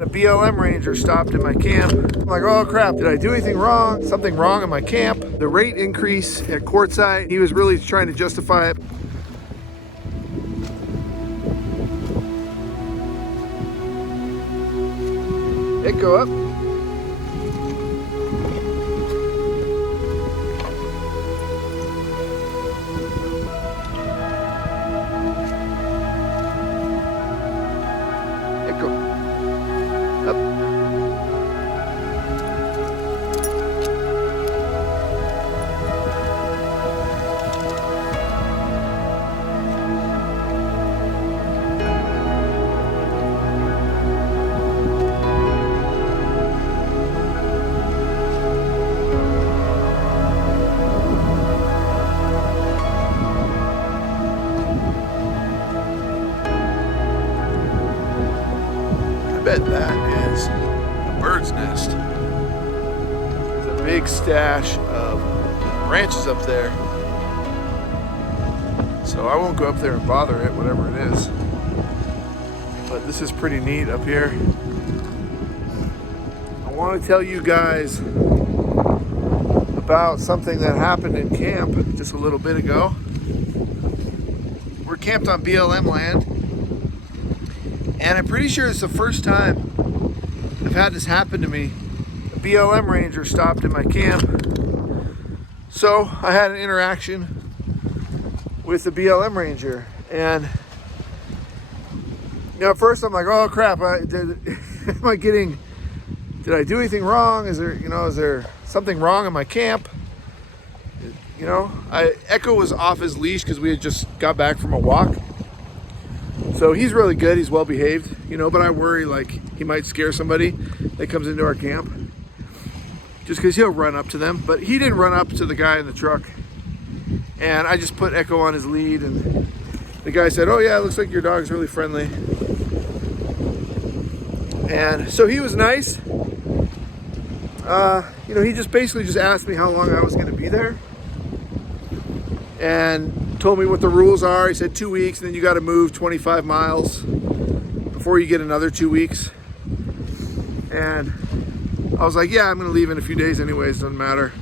A BLM Ranger stopped in my camp. I'm like, oh crap, did I do anything wrong? Something wrong in my camp? The rate increase at Quartzite, he was really trying to justify it. It go up. It go up. I bet that is a bird's nest. There's a big stash of branches up there. So I won't go up there and bother it, whatever it is. But this is pretty neat up here. I want to tell you guys about something that happened in camp just a little bit ago. We're camped on BLM land. And I'm pretty sure it's the first time I've had this happen to me. A BLM Ranger stopped in my camp. So I had an interaction with the BLM Ranger. And you know, at first I'm like, oh crap, did I do anything wrong? Is there something wrong in my camp? You know, Echo was off his leash because we had just got back from a walk. So he's really good, he's well behaved, you know, but I worry like he might scare somebody that comes into our camp just because he'll run up to them. But he didn't run up to the guy in the truck, and I just put Echo on his lead, and the guy said, oh yeah, it looks like your dog's really friendly. And so he was nice. You know, he just basically just asked me how long I was going to be there and told me what the rules are. He said 2 weeks, and then you got to move 25 miles before you get another 2 weeks. And I was like, yeah, I'm gonna leave in a few days anyways, doesn't matter.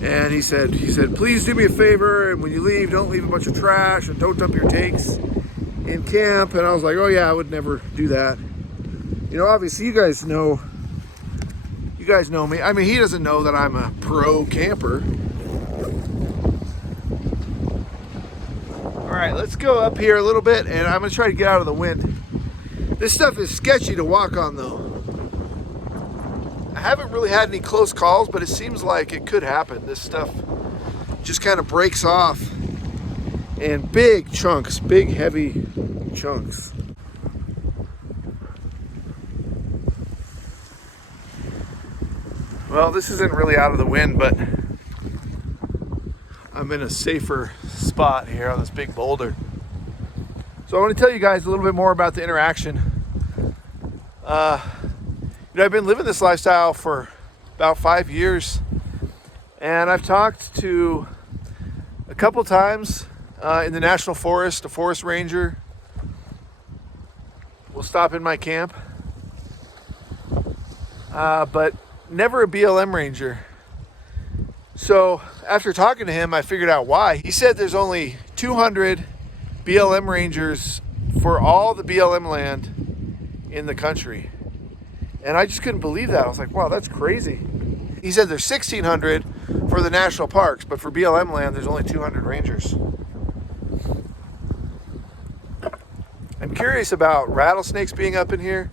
And he said, please do me a favor, and when you leave, don't leave a bunch of trash and don't dump your takes in camp. And I was like, oh yeah, I would never do that. You know, obviously you guys know me. I mean, he doesn't know that I'm a pro camper. All right, let's go up here a little bit, and I'm gonna try to get out of the wind. This stuff is sketchy to walk on though. I haven't really had any close calls, but it seems like it could happen. This stuff just kind of breaks off in big chunks, big heavy chunks. Well, this isn't really out of the wind, but I'm in a safer spot here on this big boulder. So I want to tell you guys a little bit more about the interaction. You know, I've been living this lifestyle for about 5 years, and I've talked to a couple times in the national forest. A forest ranger will stop in my camp, but never a BLM Ranger. So after talking to him, I figured out why. He said there's only 200 BLM Rangers for all the BLM land in the country. And I just couldn't believe that. I was like, wow, that's crazy. He said there's 1,600 for the national parks, but for BLM land, there's only 200 rangers. I'm curious about rattlesnakes being up in here.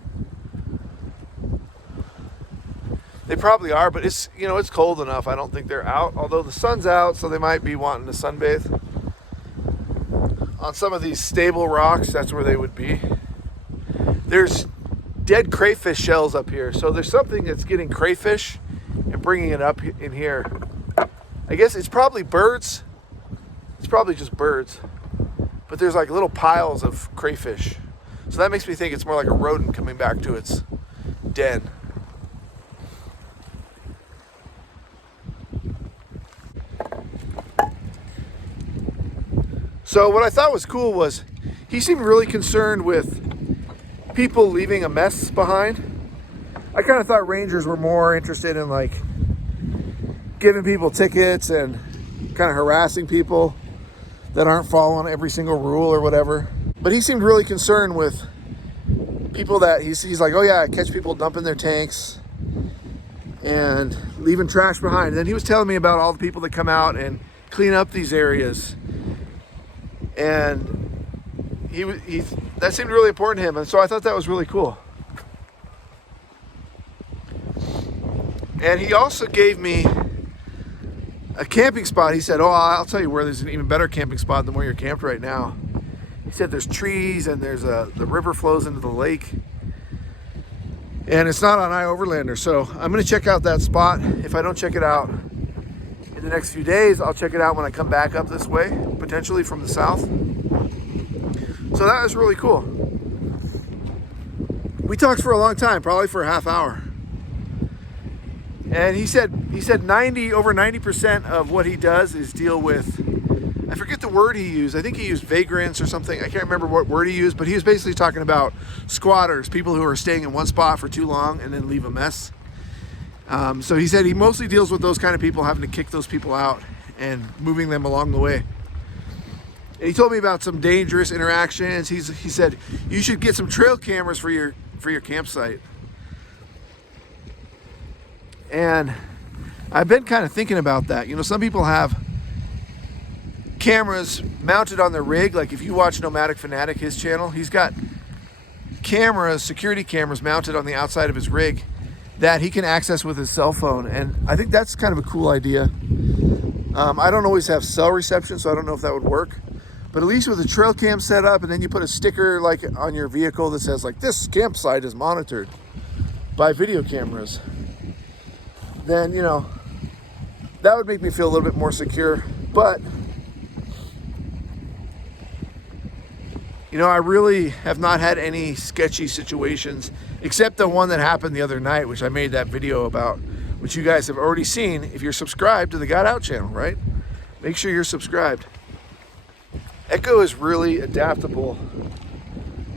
They probably are, but it's, you know, it's cold enough. I don't think they're out, although the sun's out, so they might be wanting to sunbathe. On some of these stable rocks, that's where they would be. There's dead crayfish shells up here, so there's something that's getting crayfish and bringing it up in here. I guess it's probably birds. It's probably just birds, but there's like little piles of crayfish, so that makes me think it's more like a rodent coming back to its den. So what I thought was cool was he seemed really concerned with people leaving a mess behind. I kind of thought rangers were more interested in like giving people tickets and kind of harassing people that aren't following every single rule or whatever. But he seemed really concerned with people that he's like, oh yeah, I catch people dumping their tanks and leaving trash behind. And then he was telling me about all the people that come out and clean up these areas. And he that seemed really important to him. And so I thought that was really cool. And he also gave me a camping spot. He said, oh, I'll tell you where there's an even better camping spot than where you're camped right now. He said there's trees and there's the river flows into the lake. And it's not on iOverlander. So I'm going to check out that spot. If I don't check it out in the next few days, I'll check it out when I come back up this way, potentially from the south. So that was really cool. We talked for a long time, probably for a half hour. And he said over 90% of what he does is deal with, I forget the word he used. I think he used vagrants or something. I can't remember what word he used, but he was basically talking about squatters, people who are staying in one spot for too long and then leave a mess. So he said he mostly deals with those kind of people, having to kick those people out and moving them along the way. And he told me about some dangerous interactions. He said you should get some trail cameras for your campsite. And I've been kind of thinking about that. You know, some people have cameras mounted on their rig. Like if you watch Nomadic Fanatic, his channel, he's got cameras, security cameras mounted on the outside of his rig that he can access with his cell phone. And I think that's kind of a cool idea. I don't always have cell reception, so I don't know if that would work. But at least with a trail cam set up, and then you put a sticker like on your vehicle that says like, this campsite is monitored by video cameras, then, you know, that would make me feel a little bit more secure. But, you know, I really have not had any sketchy situations, except the one that happened the other night, which I made that video about, which you guys have already seen if you're subscribed to the Got Out channel, right? Make sure you're subscribed. Echo is really adaptable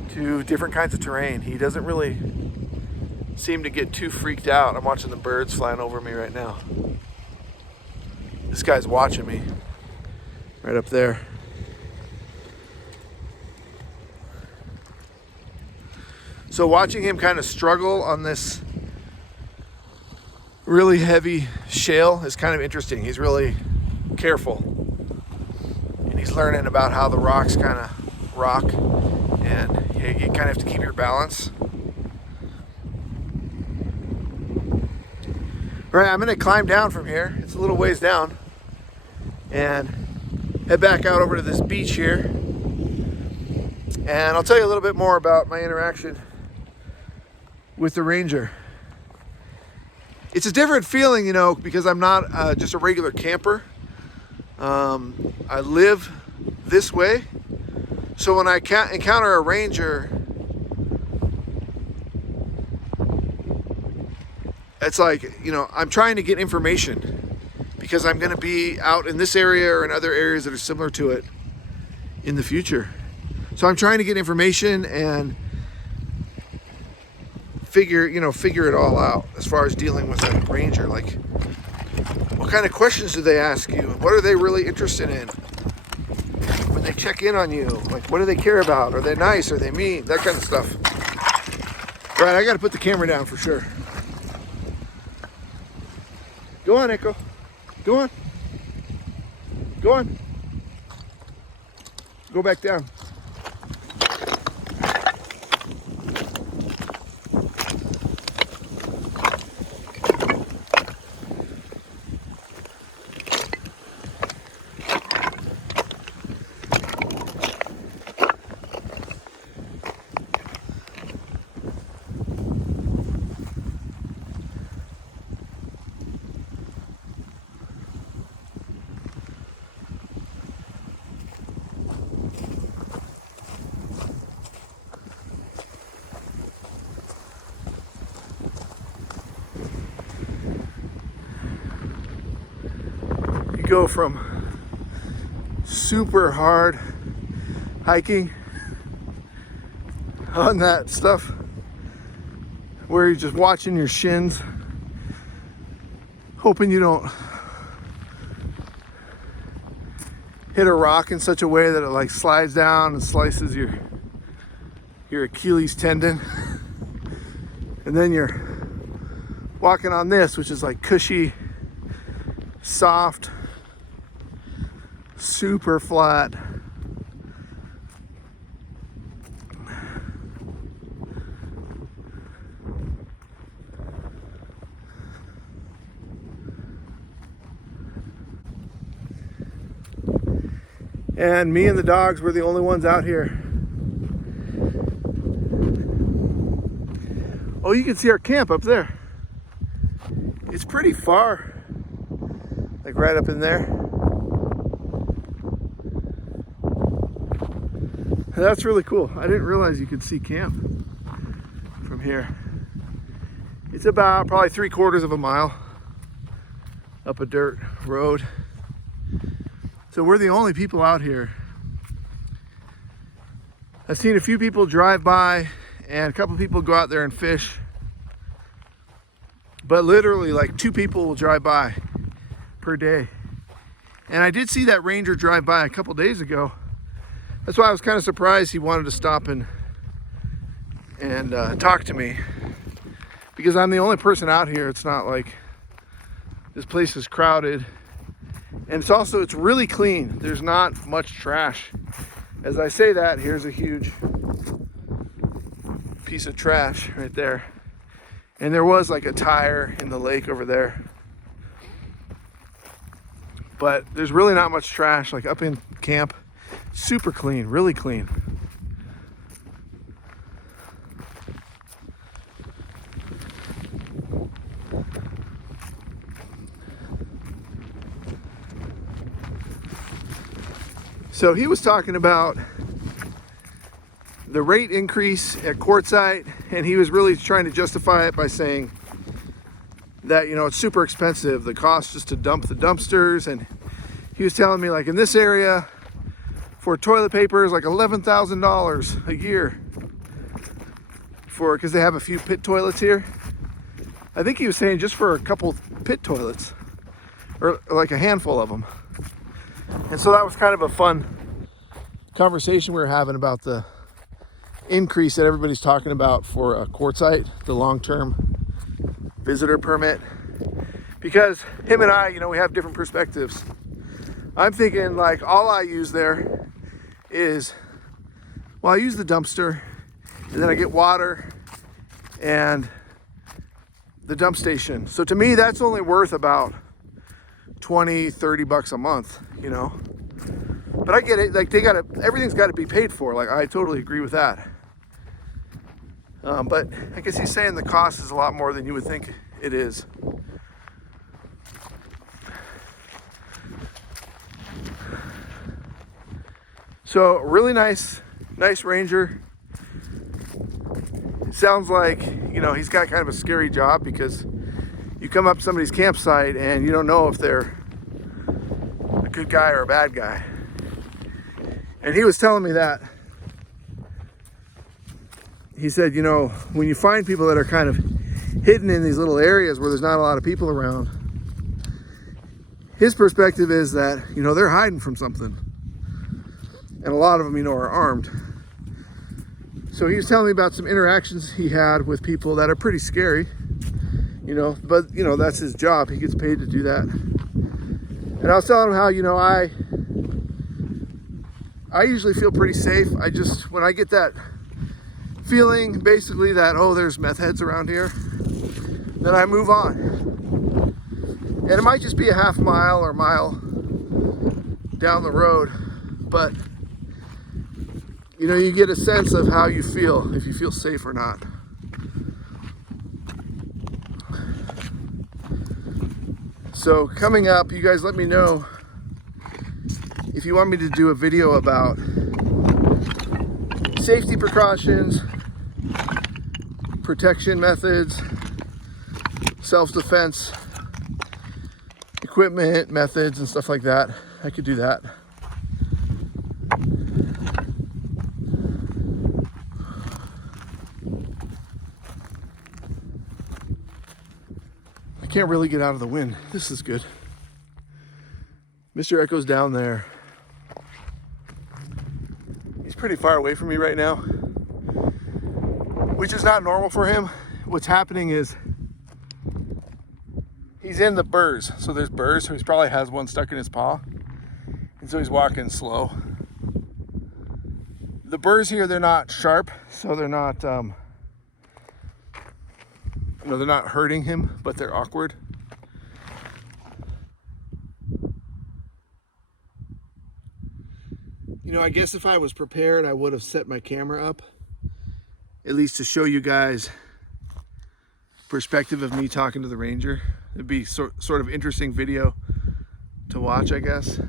to different kinds of terrain. He doesn't really seem to get too freaked out. I'm watching the birds flying over me right now. This guy's watching me right up there. So watching him kind of struggle on this really heavy shale is kind of interesting. He's really careful. And he's learning about how the rocks kind of rock. And you kind of have to keep your balance. All right, I'm going to climb down from here. It's a little ways down. And head back out over to this beach here. And I'll tell you a little bit more about my interaction with the Ranger. It's a different feeling, you know, because I'm not just a regular camper. I live this way. So when I encounter a Ranger, it's like, you know, I'm trying to get information because I'm going to be out in this area or in other areas that are similar to it in the future. So I'm trying to get information and figure it all out as far as dealing with a Ranger. Like, what kind of questions do they ask you? What are they really interested in when they check in on you? Like, what do they care about? Are they nice? Are they mean? That kind of stuff. All right, I got to put the camera down for sure. Go on, Echo. Go on. Go on. Go back down. Go from super hard hiking on that stuff where you're just watching your shins, hoping you don't hit a rock in such a way that it like slides down and slices your Achilles tendon. And then you're walking on this, which is like cushy, soft, super flat. And me and the dogs were the only ones out here. Oh, you can see our camp up there. It's pretty far, like right up in there. That's really cool. I didn't realize you could see camp from here. It's about probably 3/4 of a mile up a dirt road. So we're the only people out here. I've seen a few people drive by and a couple people go out there and fish. But literally like 2 people will drive by per day. And I did see that Ranger drive by a couple days ago. That's why I was kind of surprised he wanted to stop and talk to me. Because I'm the only person out here. It's not like this place is crowded. And it's really clean. There's not much trash. As I say that, here's a huge piece of trash right there. And there was like a tire in the lake over there. But there's really not much trash, like up in camp. Super clean, really clean. So he was talking about the rate increase at Quartzite, and he was really trying to justify it by saying that, you know, it's super expensive, the cost just to dump the dumpsters. And he was telling me, like, in this area for toilet paper is like $11,000 a year because they have a few pit toilets here. I think he was saying just for a couple pit toilets, or like a handful of them. And so that was kind of a fun conversation we were having about the increase that everybody's talking about for a Quartzite, the long-term visitor permit. Because him and I, you know, we have different perspectives. I'm thinking like all I use there is, well, I use the dumpster and then I get water and the dump station. So to me, that's only worth about 20-30 bucks a month, you know. But I get it, like everything's got to be paid for. Like I totally agree with that. But I guess he's saying the cost is a lot more than you would think it is. So really nice Ranger. It sounds like, you know, he's got kind of a scary job because you come up to somebody's campsite and you don't know if they're a good guy or a bad guy. And he was telling me that. He said, you know, when you find people that are kind of hidden in these little areas where there's not a lot of people around, his perspective is that, you know, they're hiding from something. And a lot of them, you know, are armed. So he was telling me about some interactions he had with people that are pretty scary, you know, but, you know, that's his job. He gets paid to do that. And I was telling him how, you know, I usually feel pretty safe. When I get that feeling basically that, oh, there's meth heads around here, then I move on. And it might just be a half mile or mile down the road, but you know, you get a sense of how you feel, if you feel safe or not. So coming up, you guys let me know if you want me to do a video about safety precautions, protection methods, self-defense, equipment methods, and stuff like that. I could do that. can't really get out of the wind. This is good. Mr. Echo's down there. He's pretty far away from me right now, which is not normal for him. What's happening is he's in the burrs. So there's burrs, so he probably has one stuck in his paw. And so he's walking slow. The burrs here, they're not sharp, so they're not, you know, they're not hurting him, but they're awkward. You know, I guess if I was prepared, I would have set my camera up, at least to show you guys perspective of me talking to the ranger. It'd be sort of interesting video to watch, I guess.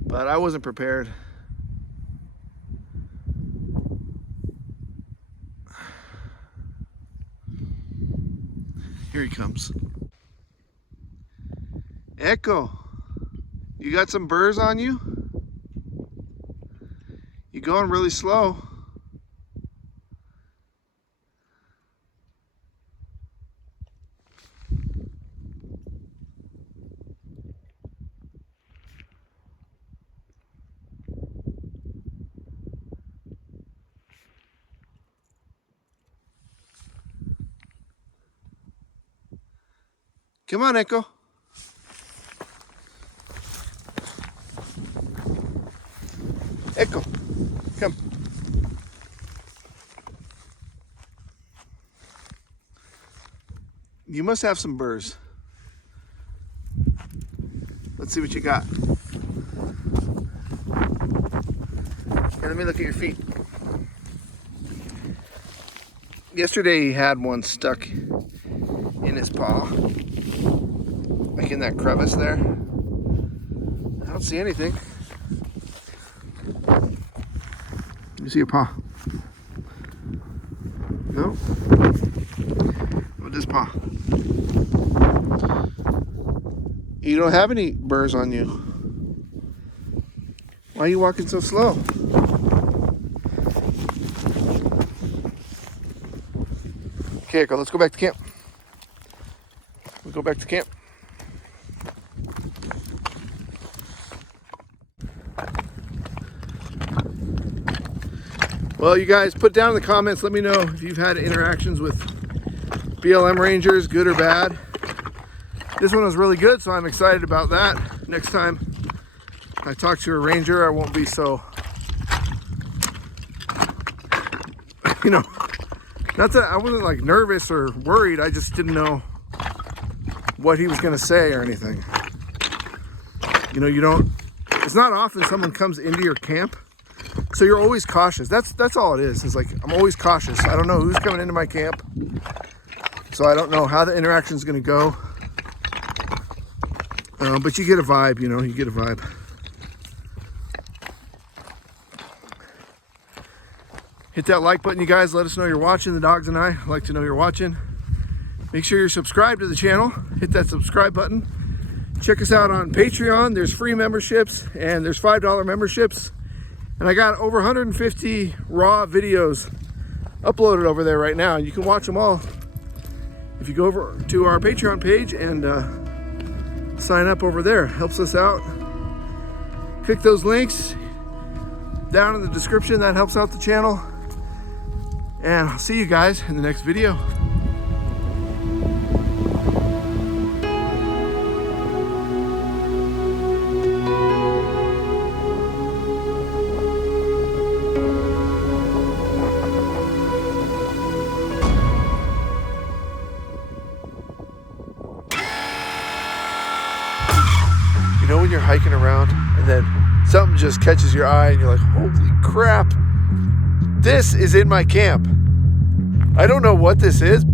But I wasn't prepared. Here he comes. Echo, you got some burrs on you? You going really slow. Come on, Echo. Echo, come. You must have some burrs. Let's see what you got. Here, let me look at your feet. Yesterday he had one stuck in his paw, like in that crevice there. I don't see anything. Let me see your paw. No? What is this paw? You don't have any burrs on you. Why are you walking so slow? Okay, Echo, let's go back to camp. We'll go back to camp. Well, you guys, put down in the comments, let me know if you've had interactions with BLM Rangers, good or bad. This one was really good, so I'm excited about that. Next time I talk to a ranger, I won't be so, you know, not that I wasn't like nervous or worried, I just didn't know what he was gonna say or anything. You know, it's not often someone comes into your camp, so you're always cautious. That's all it is. It's like, I'm always cautious. I don't know who's coming into my camp, so I don't know how the interaction is gonna go. But you get a vibe, you know, you get a vibe. Hit that like button, you guys. Let us know you're watching. The dogs and I like to know you're watching. Make sure you're subscribed to the channel. Hit that subscribe button. Check us out on Patreon. There's free memberships and there's $5 memberships. And I got over 150 raw videos uploaded over there right now. And you can watch them all if you go over to our Patreon page and sign up over there. Helps us out. Click those links down in the description. That helps out the channel. And I'll see you guys in the next video. You know when you're hiking around and then something just catches your eye and you're like, holy crap, this is in my camp. I don't know what this is.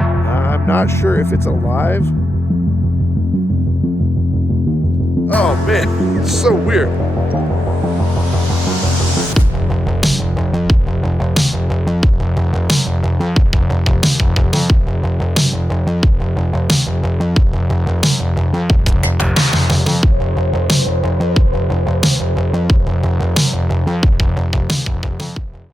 I'm not sure if it's alive. Oh man, it's so weird.